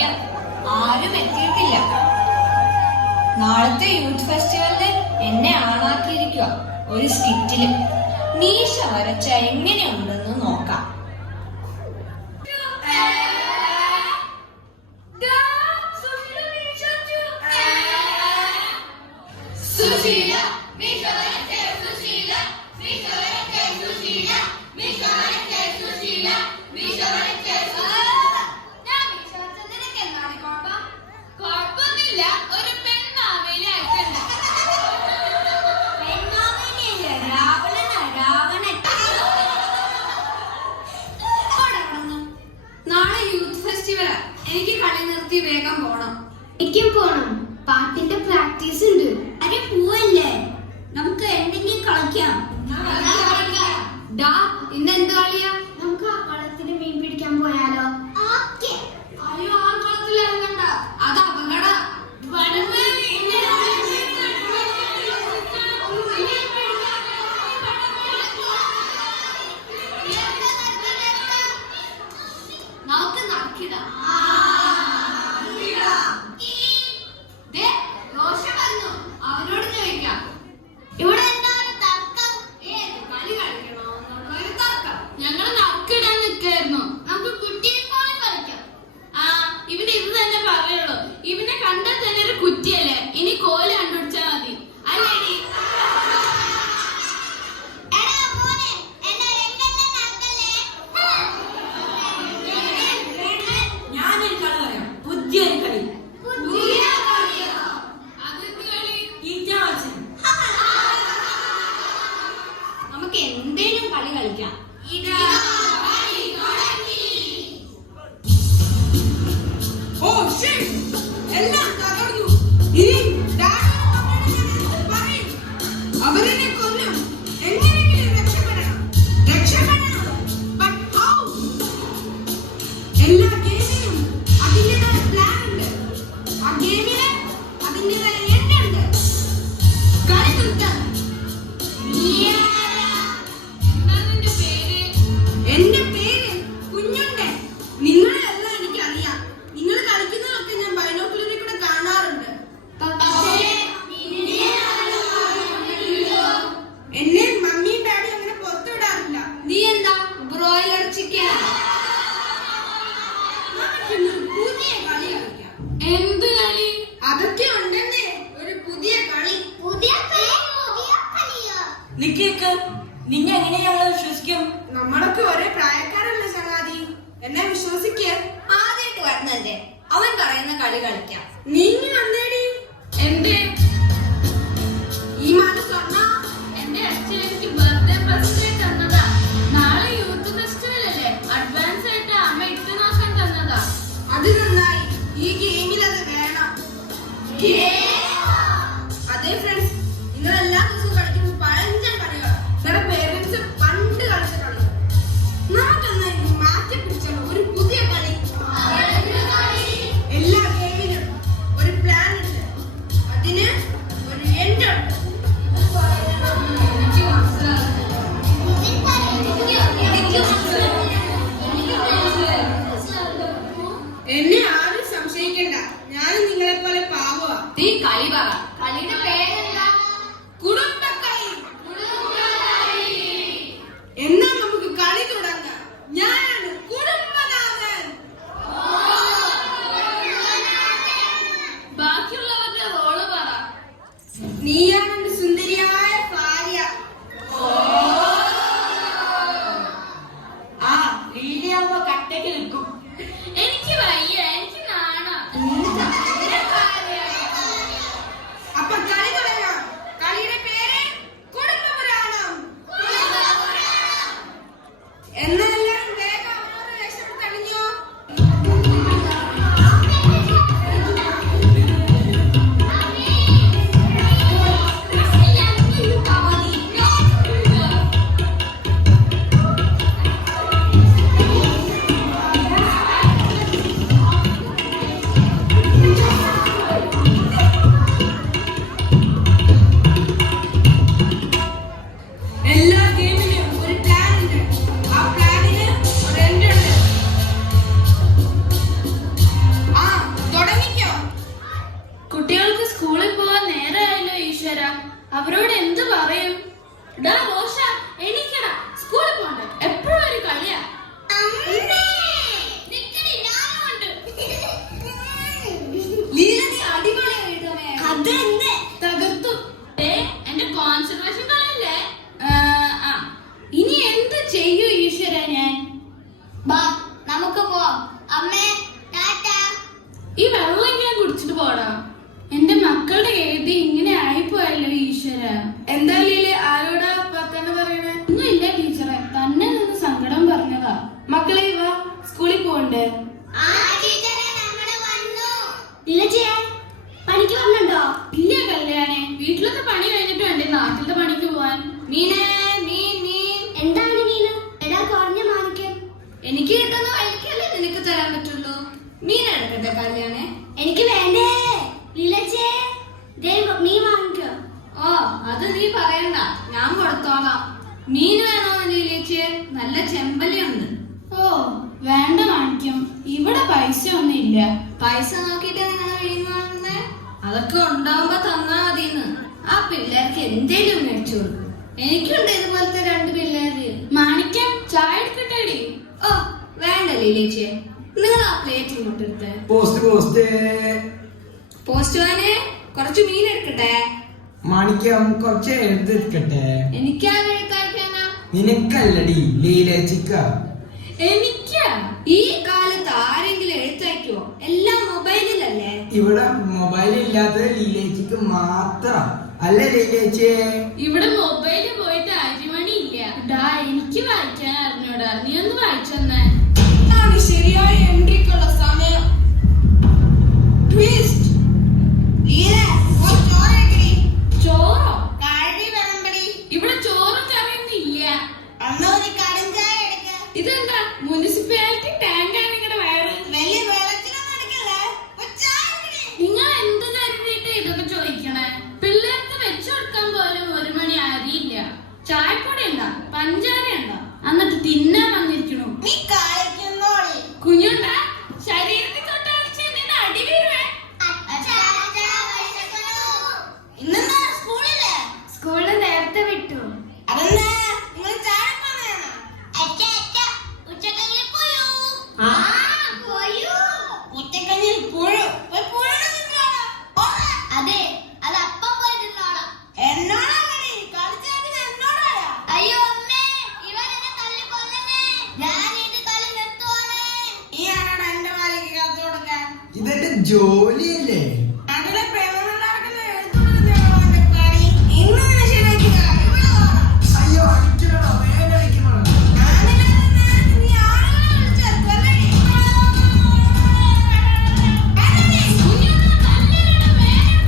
ഭാഗ്യം ആരും എത്തിയിട്ടില്ല. നാളത്തെ യൂത്ത് ഫെസ്റ്റിവലിന് എന്നെ ആണാക്കിയിരിക്കുക ഒരു സ്കിറ്റില്. മീശ വരച്ച എങ്ങനെയുണ്ടെന്ന് നോക്കാം. എനിക്ക് കളി നിർത്തി വേഗം പോണം. എനിക്കും പോണം. പാട്ടിന്റെ പ്രാക്ടീസ് ഉണ്ട്. അരെ പോവല്ലേ, നമുക്ക് എന്തെങ്കിലും കളിക്കാം. ഇന്ന് എന്ത് കളിയാ? നമുക്ക് ആ കളത്തിന് മീൻ പിടിക്കാൻ പോയാലോ? അയ്യോ, ആ കളത്തിൽ ഇറങ്ങണ്ട, അത് അപകട. നമുക്ക് നടക്കിടാം. അവനോട് ചോദിക്കാം, ഇവിടെ എന്താ തർക്കം? കളി കളിക്കണോ ഒരു തർക്കം. ഞങ്ങള് നറുക്കിടാൻ നിൽക്കായിരുന്നു. നമുക്ക് കുറ്റിയെ പോലെ കളിക്കാം. ഇവന് ഇത് തന്നെ പറയുള്ളൂ. ഇവനെ കണ്ടാൽ തന്നെ ഒരു കുറ്റിയല്ലേ. ഇനി കോല് കണ്ടുപിടിച്ചാ മതി അല്ലേടി? ഞാനൊരു കളി പറയാം, പുതിയൊരു കളി. നമുക്ക് എന്തേലും കളി കളിക്കാം. എല്ലാം തകർന്നു. അവരെ കൊല്ലും. എങ്ങനെയെങ്കിലും രക്ഷപ്പെടണം. But how? എല്ലാ ഗെയിമിനും അതിൻ്റെതായ പ്ലാൻ ഉണ്ട്. ആ ഗെയിമിന് അതിൻ്റെതായ എൻഡ് ഉണ്ട്. കളി നിർത്താൻ. എന്റെ പേര് കുഞ്ഞുണ്ടൻ. നിങ്ങളെല്ലാം എനിക്കറിയാം. നിങ്ങൾ കളിക്കുന്നതൊക്കെ ഞാൻ ബൈനോക്കുലറിൽ കൂടെ കാണാറുണ്ട്. എന്നെ മമ്മിയും ഡാഡിയും അങ്ങനെ പുറത്തു വിടാറില്ല. നീ എന്താ ബ്രോയിലർ ചിക്കൻ? പുതിയ കളി കളിക്കാം. എന്ത് കളി? അതൊക്കെ ഉണ്ടെന്നേ, ഒരു പുതിയ കളി. നിക്ക്, നിങ്ങ എങ്ങനെ ഞങ്ങളെ വിശ്വസിക്കും? നമ്മളൊക്കെ ഒരേ പ്രായക്കാരല്ല ചങ്ങാതി, എന്നെ വിശ്വസിക്ക. ആദ്യമായിട്ട് വരുന്നല്ലേ, അവൻ പറയുന്ന കളി കളിക്കാം. നീ വന്നേടി. എന്റെ ഈ മനസ്സൊന്ന എന്റെ അച്ഛൻ എനിക്ക് ബർത്ത്ഡേ പ്രസന്റ് തന്നതാ. നാളെ യൂത്ത് ഫെസ്റ്റിവൽ അല്ലേ, അഡ്വാൻസ് ആയിട്ട് അമ്മ ഇട്ട് നോക്കാൻ തന്നതാ. അത് നന്നായി. ഈ ഗെയിമിൽ അത് വേണം. അതെ ഫ്രണ്ട്സ്, നിങ്ങൾ എല്ലാ ദിവസവും കളിക്കുമ്പോൾ പഴഞ്ചൻ കളികളാണ്. നിങ്ങളുടെ പേരൻസ് പണ്ട് കളിച്ച കളി. നമുക്കെന്നാ മാറ്റി പിടിച്ചാലോ ഒരു പുതിയ കളി. എല്ലാ ഗെയിമിനും ഒരു പ്ലാൻ ഉണ്ട്. അതിന് ഒരു എൻഡ് ഉണ്ട്. എന്നെ ആരും സംശയിക്കണ്ട, ഞാനും നിങ്ങളെ പോലെ പാവ. നീ ഡാ റോഷ, എണീക്കടാ, സ്കൂളിൽ പോണ്ടേ? എപ്പോഴും ഒരു കളിയാ. നിക്കടി, ഞാനും ഉണ്ട്. ലീല നീ അടിപൊളിയായി എഴുതണേ. അതെന്നെ തകർത്തു. എന്റെ കോൺസെൻട്രേഷൻ കളയല്ലേ. ഇനി എന്ത് ചെയ്യൂ ഈശ്വര ഞാൻ? ബാ നമുക്ക് പോവാം. അമ്മേ ടാറ്റ. ഈ വെള്ളം ഇങ്ങനെ കുടിച്ചിട്ട് പോടാ. എന്റെ മക്കളുടെ എഴുതി ഇങ്ങനെ ആയിപ്പോയല്ലോ ഈശ്വര. എന്താ ലീല ആരോടാ വർത്താനം പറയണേ? ഒന്നുമില്ല ടീച്ചറെ, തന്നെ നിന്ന് സങ്കടം പറഞ്ഞതാ. മക്കളെ വാ, സ്കൂളിൽ പോണ്ടേ? പണിക്ക് വന്നുണ്ടോ? ഇല്ല കല്യാണേ, വീട്ടിലത്തെ പണി കഴിഞ്ഞിട്ട് വേണ്ടേ നാട്ടിലത്തെ പണിക്ക് പോവാൻ. മീനേ, മീൻ. എന്താണ് നീന്? എടാ കുറഞ്ഞ മാണിക്യം. എനിക്ക് കിട്ടുന്ന വഴിക്കല്ലേ നിനക്ക് തരാൻ പറ്റുള്ളൂ. മീൻ എടുക്കട്ടെ കല്യാണേ? എനിക്ക് വേണ്ടേ ലീലച്ചേ. നീ വാങ്ങിക്കോ. ഓ അത് നീ പറയണ്ട, ഞാൻ കൊടുത്തോളാം. മീൻ വേണോ ലീലേച്ചേ? നല്ല ചെമ്പലിയുണ്ട്. ഓ വേണ്ട മാണിക്യം, ഇവിടെ പൈസ ഒന്നും ഇല്ല. പൈസ നോക്കിട്ട് നിങ്ങളെ വീഴുന്നേ? അതൊക്കെ ഉണ്ടാവുമ്പോ തന്നാ മതിന്ന്. ആ പിള്ളേർക്ക് എന്തേലും മേടിച്ചു കൊടുക്കും. എനിക്കുണ്ട് ഇതുപോലത്തെ 2 പിള്ളേര്. മാണിക്യം, ചായ എടുക്കട്ടേടി. ഓ വേണ്ട ലീലേച്ചേ, നിങ്ങൾ ആ പ്ലേറ്റ് ഇങ്ങോട്ട് എടുത്തേ. പോസ്റ്റ്മാനെ, കുറച്ച് മീൻ എടുക്കട്ടെ. മാണിക്യം കുറച്ച് എഴുതിക്കട്ടെ. എനിക്കാ എഴുത്തയക്കാനാ? നിനക്കല്ലടി ലീലേച്ചിക്ക. എനിക്കാ? ഈ കാലത്ത് ആരെങ്കിലും എഴുത്തയക്കുവോ? എല്ലാം മൊബൈലിലല്ലേ? ഇവിടെ മൊബൈൽ ഇല്ലാത്തത് ലീലേച്ചിക്ക് മാത്രം അല്ലേ ലീലേച്ചിയെ? ഇവിടെ മൊബൈല് പോയിട്ട് അരിമണി ഇല്ല. ഡാ എനിക്ക് വായിക്കാൻ അറിഞ്ഞൂടാ, നീ ഒന്ന് വായിച്ചെന്നേ. ഇതാണ് ശരിയായ എൻട്രിക്കുള്ള സമയം. ട്വിസ്റ്റ്. ലീല, ഒരു ചോറ് വെക്കടി. ചോറോ? കറി വിളമ്പടി. ഇവിടെ ചോറും കറിയൊന്നും ഇല്ല. അന്ന് ഒരു കടുംചായ എടുക്ക. ഇതെന്താ മുനിസിപ്പാലിറ്റി ടാങ്കാണ് നിങ്ങളുടെ വയറ്? വലിയ വെള്ളത്തിനൊന്നും എടുക്കല്ലേ. ഒരു ചായ കുടി. നിങ്ങൾ എന്ത് കരുതിയിട്ട് ഇതൊക്കെ ചോദിക്കണേ? പിള്ളേർക്ക് വെച്ചു കൊടുക്കാൻ പോലും 1 മണി അരിയില്ല. ചായപ്പൊടി ഉണ്ടാ, പഞ്ചാര ഉണ്ടാ, എന്നിട്ട് തിന്നാൻ വന്നിരിക്കണു. നീ കളിക്കുന്നോടി. കുഞ്ഞുണ്ടാ, ശരീരത്തിൽ തൊട്ടടിച്ച് നിന്നെ അടി വീഴുവേ. ഇന്നെന്താ സ്കൂളില്ലേ? സ്കൂളിൽ നേരത്തെ വിട്ടു. അതെന്താ നിങ്ങൾ ചായ പോണേണോ? ഉച്ചക്കഞ്ഞിൽ ഉച്ചക്കഞ്ഞിൽ പുഴു. ഒരു പുഴുവിനെ തിന്നോടാ. ഓടാ. അതെ, അത് അപ്പം പോയിരുന്നോളാം. എന്നോടാ കളി. കളിച്ചേക്കുന്നത് എന്നോടായാ? അയ്യോ അമ്മേ, ഇവൻ എന്നെ തല്ലി കൊല്ലണേ. ഞാൻ ഇത് കളി നിർത്തുവാണേ. ഈ ആരാണ് എന്റെ വാലിക്ക് കത്ത് കൊടുക്കാൻ? ഇതെന്റെ ജോലിയല്ലേ? അതിലെ പ്രേമമുണ്ടാക്കുന്ന എഴുത്തുകൊടുക്കുന്നതാണോ എന്റെ പണി? ഇന്ന് ഞാൻ ശരിയാക്കി തരാം. ഇവിടെ വാ. അയ്യോ അടിക്കണോ, വേഗം അടിക്കണോ? ഞാനില്ലാത്ത നേരത്ത് നീ ആളുകളെ വിളിച്ചേർത്തല്ലേ? കുഞ്ഞുണ്ണ തല്ലിയിടണം, വേഗം.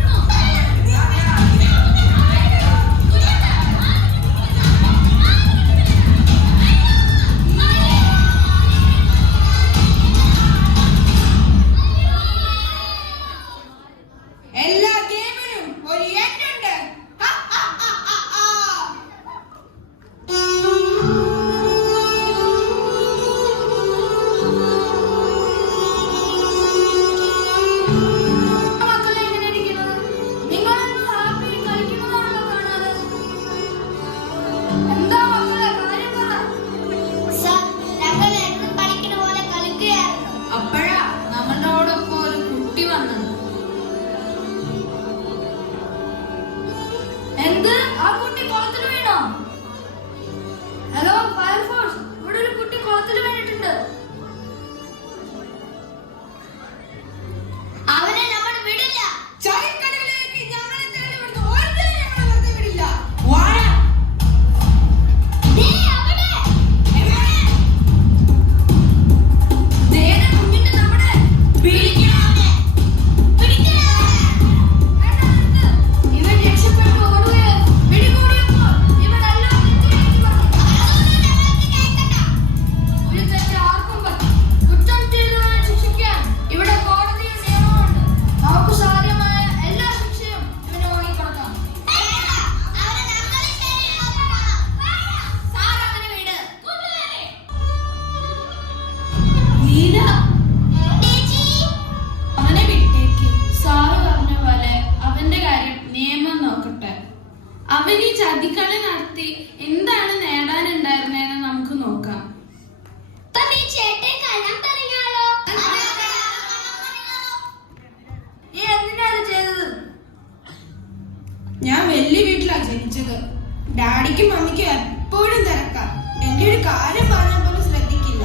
ഡാഡിക്കും മമ്മിക്കും എപ്പോഴും തിരക്കാം. എന്റെ ഒരു കാര്യം പറഞ്ഞാൽ പോലും ശ്രദ്ധിക്കില്ല.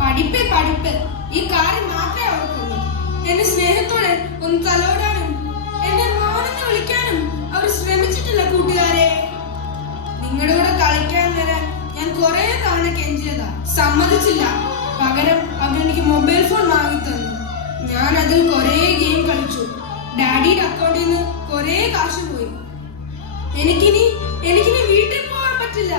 പഠിപ്പ് ഈ കാര്യം മാത്രമേ അവർക്കുള്ളൂ. എന്റെ സ്നേഹത്തോടെ ഒന്ന് തലോടാനും എന്നെ മോനെന്ന് വിളിക്കാനും അവർ ശ്രമിച്ചിട്ടില്ല കൂട്ടുകാരെ. നിങ്ങളുടെ കൂടെ കളിക്കാൻ വരാൻ ഞാൻ കുറെ തവണ കെഞ്ചിയതാ, സമ്മതിച്ചില്ല. പകരം അവരെനിക്ക് മൊബൈൽ ഫോൺ വാങ്ങി തന്നു. ഞാൻ അതിൽ കുറെ ഗെയിം കളിച്ചു. ഡാഡിയുടെ അക്കൗണ്ടിൽ നിന്ന് കുറെ കാശ് പോയി. എനിക്കിനി വീട്ടിൽ പോകാൻ പറ്റില്ല.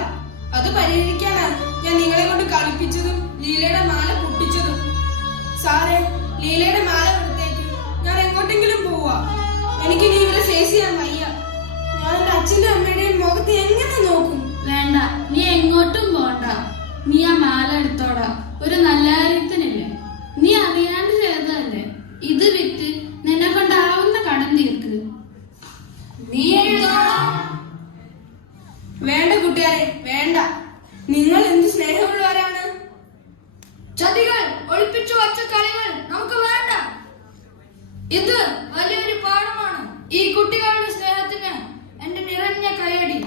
അത് പരിഹരിക്കാനാണ് ഞാൻ നിങ്ങളെ കൊണ്ട് കളിപ്പിച്ചതും ലീലയുടെ മാല പൊട്ടിച്ചതും. സാറേ, ലീലയുടെ മാല കൊടുത്തേക്ക്. ഞാൻ എങ്ങോട്ടെങ്കിലും പോവാ. എനിക്കിനി ഇവരെ ഫേസ് ചെയ്യാൻ വയ്യ. ഞാൻ എന്റെ അച്ഛന്റെ അമ്മയുടെയും മുഖത്ത് എങ്ങനെ നോക്കും? വേണ്ട, നീ എങ്ങോട്ടും പോണ്ട. നീ ആ മാല എടുത്തോടാ. ഒരു നല്ല കാര്യത്തിനില്ലേ. നീ അറിയാണ്ട് ചെയ്തതല്ലേ. ഇത് വിറ്റ് നിന്നെ കൊണ്ടാവുന്ന കടം തീർക്ക്. നീ വേണ്ട കൂട്ടുകാരെ, വേണ്ട. നിങ്ങൾ എന്ത് സ്നേഹമുള്ളവരാണ്. ചതികൾ, ഒളിപ്പിച്ചു വച്ച കളികൾ നമുക്ക് വേണ്ട. ഇത് വലിയൊരു പാഠമാണ്. ഈ കുട്ടികളുടെ സ്നേഹത്തിന് എന്റെ നിറഞ്ഞ കൈയടി.